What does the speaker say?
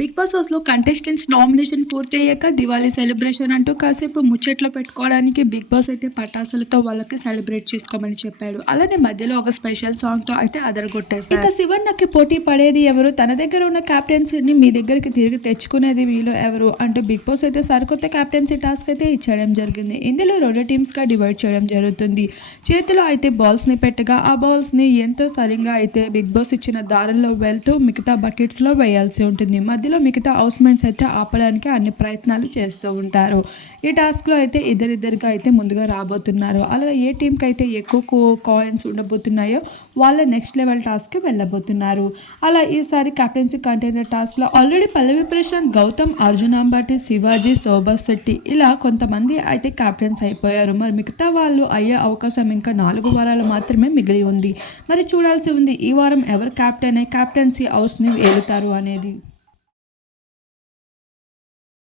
Big boss హౌస్లో contestants nomination పూర్తయ్యాక Diwali celebration అంటూ కాసేపు ముచ్చట్లో పెట్టుకోవడానికి బిగ్ బాస్ అయితే పటాసులతో వాళ్ళకి సెలబ్రేట్ చేసుకోమని చెప్పాడు. అలానే మధ్యలో ఒక స్పెషల్ సాంగ్తో అయితే అదరగొట్టేసి ఇక శివన్నకి పోటీ పడేది ఎవరు? తన దగ్గర ఉన్న క్యాప్టెన్సీని మీ దగ్గరికి తిరిగి తెచ్చుకునేది మీలో ఎవరు? అంటూ బిగ్ బాస్ అయితే సరికొత్త క్యాప్టెన్సీ టాస్క్ అయితే ఇచ్చడం జరిగింది. ఇందులో రెండు టీమ్స్గా డివైడ్ చేయడం జరుగుతుంది. చేతిలో అయితే బాల్స్ని పెట్టగా ఆ బాల్స్ని ఎంతో సరిగా అయితే బిగ్ బాస్ ఇచ్చిన దారుల్లో వెళ్తూ మిగతా బకెట్స్లో వేయాల్సి ఉంటుంది. మధ్య మధ్యలో మిగతా హౌస్మెంట్స్ అయితే ఆపడానికి అన్ని ప్రయత్నాలు చేస్తూ ఉంటారు. ఈ టాస్క్లో అయితే ఇద్దరిద్దరిగా అయితే ముందుగా రాబోతున్నారు. అలాగే ఏ టీంకి అయితే ఎక్కువ కాయిన్స్ ఉండబోతున్నాయో వాళ్ళ నెక్స్ట్ లెవెల్ టాస్క్కి వెళ్ళబోతున్నారు. అలా ఈసారి కెప్టెన్సీ కంటైనర్ టాస్క్లో ఆల్రెడీ పల్లవి ప్రశాంత్ గౌతమ్ అర్జున్ అంబాటి శివాజీ శోభా శెట్టి ఇలా కొంతమంది అయితే కెప్టెన్స్ అయిపోయారు. మరి మిగతా వాళ్ళు అయ్యే అవకాశం ఇంకా నాలుగు వారాలు మాత్రమే మిగిలి ఉంది. మరి చూడాల్సి ఉంది ఈ వారం ఎవరు కెప్టెన్ అయి కెప్టెన్సీ హౌస్ని ఏలుతారు అనేది.